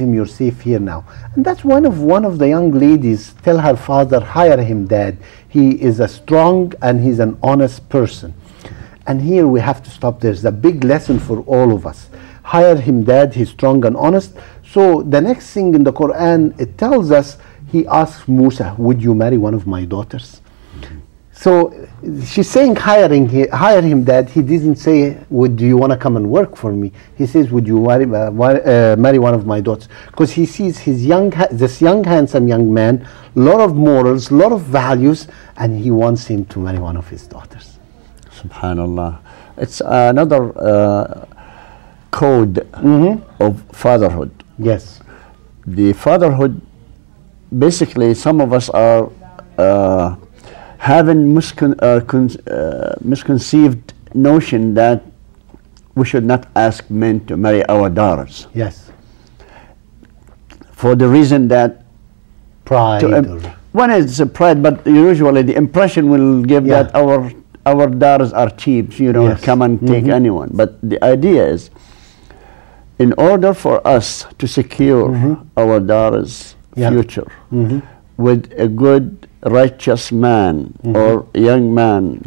him, you're safe here now. And that's one of the young ladies tell her father, hire him, dad. He is a strong and he's an honest person. And here we have to stop. There's a big lesson for all of us. Hire him, dad. He's strong and honest. So the next thing in the Quran, it tells us, he asks Musa, would you marry one of my daughters? So she's saying hire him, dad. He didn't say, would you want to come and work for me? He says, would you marry one of my daughters? Because he sees this young, handsome young man, a lot of morals, a lot of values, and he wants him to marry one of his daughters. Subhanallah. It's another code of fatherhood. Yes. The fatherhood, basically, some of us are having misconceived notion that we should not ask men to marry our daughters. Yes. For the reason that pride. One is pride, but usually the impression will give that our daughters are cheap, you know, come and take anyone. But the idea is, in order for us to secure our daughters' future with a good, righteous man or young man,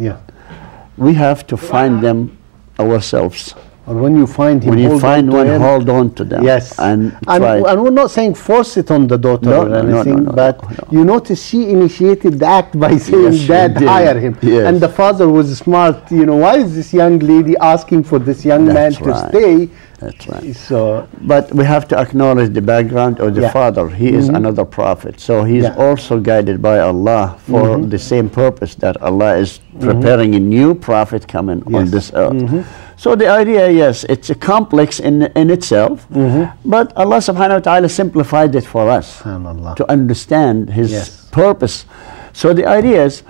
we have to find them ourselves. Or when you find him, when you find one, hold on to them. Yes. And we're not saying force it on the daughter or anything, but you notice she initiated the act by saying, Dad, hire him. Yes. And the father was smart. You know, why is this young lady asking for this young man to stay? That's right. So, but we have to acknowledge the background of the father. He is another prophet. So he's also guided by Allah for the same purpose, that Allah is preparing a new prophet coming on this earth. So the idea, yes, it's a complex in itself, but Allah subhanahu wa ta'ala simplified it for us to understand His purpose. So the idea is,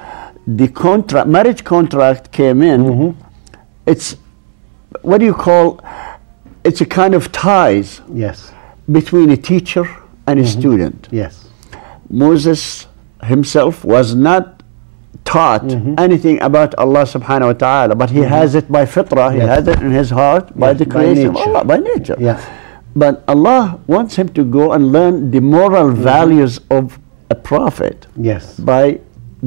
the marriage contract came in, it's, what do you call, it's a kind of ties between a teacher and a student. Yes. Moses himself was not taught anything about Allah subhanahu wa ta'ala, but he has it by fitrah, he has it in his heart by the creation of Allah, by nature. But Allah wants him to go and learn the moral values of a prophet by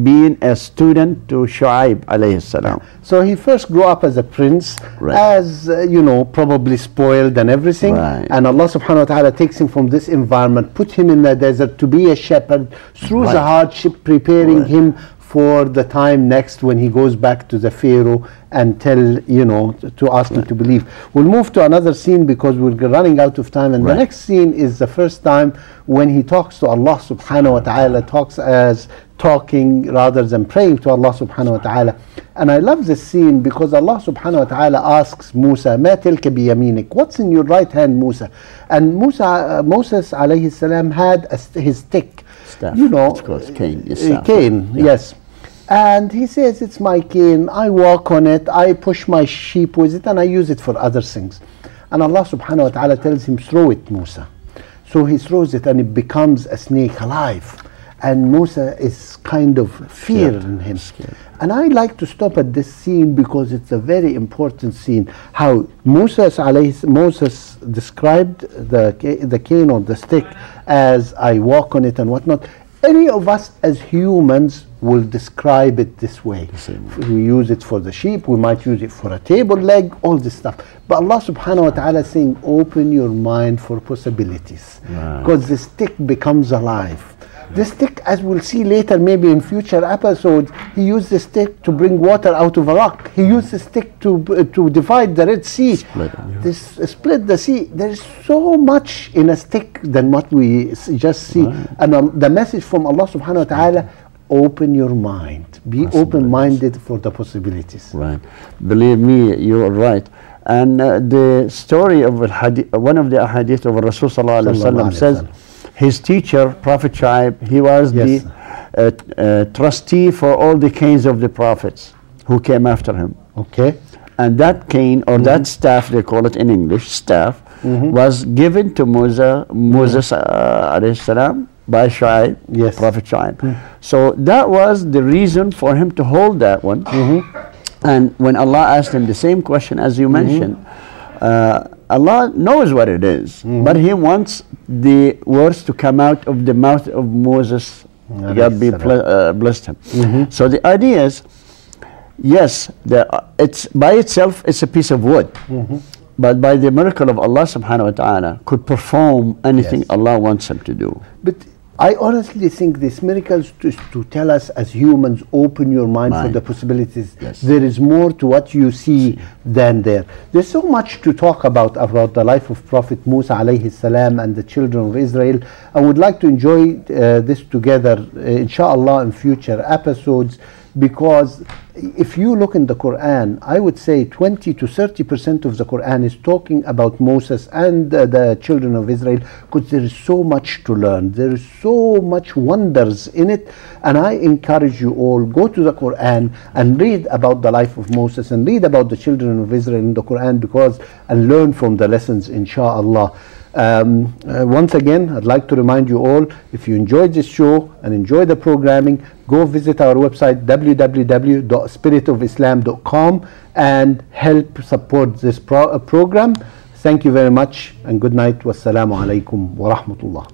being a student to Shu'aib alayhi salam. So he first grew up as a prince, as you know, probably spoiled and everything, and Allah subhanahu wa ta'ala takes him from this environment, put him in the desert to be a shepherd through the hardship, preparing him for the time next when he goes back to the Pharaoh and to ask him to believe. We'll move to another scene because we're running out of time, and the next scene is the first time when he talks to Allah subhanahu wa ta'ala, talks as talking rather than praying to Allah subhanahu wa ta'ala. And I love this scene because Allah subhanahu wa ta'ala asks Musa, Ma tilka biyaminik, what's in your right hand, Musa? And Moses alayhi salam had his stick. Staff. You know, it's called cane. Cane, yes. And he says, it's my cane, I walk on it, I push my sheep with it, and I use it for other things. And Allah subhanahu wa ta'ala tells him, throw it, Musa. So he throws it and it becomes a snake alive. And Musa is kind of fear in him. And I like to stop at this scene because it's a very important scene. How Moses described the cane or the stick as I walk on it and whatnot. Any of us as humans will describe it this way. We use it for the sheep, we might use it for a table leg, all this stuff. But Allah subhanahu wa ta'ala is saying, open your mind for possibilities. Because the stick becomes alive. The stick, as we'll see later, maybe in future episodes, he used the stick to bring water out of a rock. He used the stick to divide the Red Sea, split the sea. There is so much in a stick than what we just see. And the message from Allah subhanahu wa ta'ala, open your mind. Be open-minded for the possibilities. Right. Believe me, you are right. And the story of one of the ahadith of Rasul sallallahu alaihi wasallam says, his teacher, Prophet Shu'aib, he was the trustee for all the canes of the prophets who came after him. And that cane, or that staff, they call it in English, staff, was given to Moses alayhi salam by Shu'aib, Prophet Shu'aib. So that was the reason for him to hold that one. And when Allah asked him the same question as you mentioned, Allah knows what it is, but He wants the words to come out of the mouth of Moses. God be blessed him. So the idea is, yes, it's by itself it's a piece of wood, but by the miracle of Allah subhanahu wa ta'ala could perform anything Allah wants him to do. But I honestly think this miracle is to tell us as humans, open your mind for the possibilities. There is more to what you see than there. There's so much to talk about the life of Prophet Musa alayhi salam and the children of Israel. I would like to enjoy this together, inshallah, in future episodes, because if you look in the Qur'an, I would say 20 to 30% of the Qur'an is talking about Moses and the children of Israel, because there is so much to learn. There is so much wonders in it, and I encourage you all, go to the Qur'an and read about the life of Moses and read about the children of Israel in the Qur'an, and learn from the lessons, inshallah. Once again, I'd like to remind you all, if you enjoyed this show and enjoy the programming, go visit our website www.spiritofislam.com and help support this program. Thank you very much and good night. Wassalamu alaikum wa rahmatullah.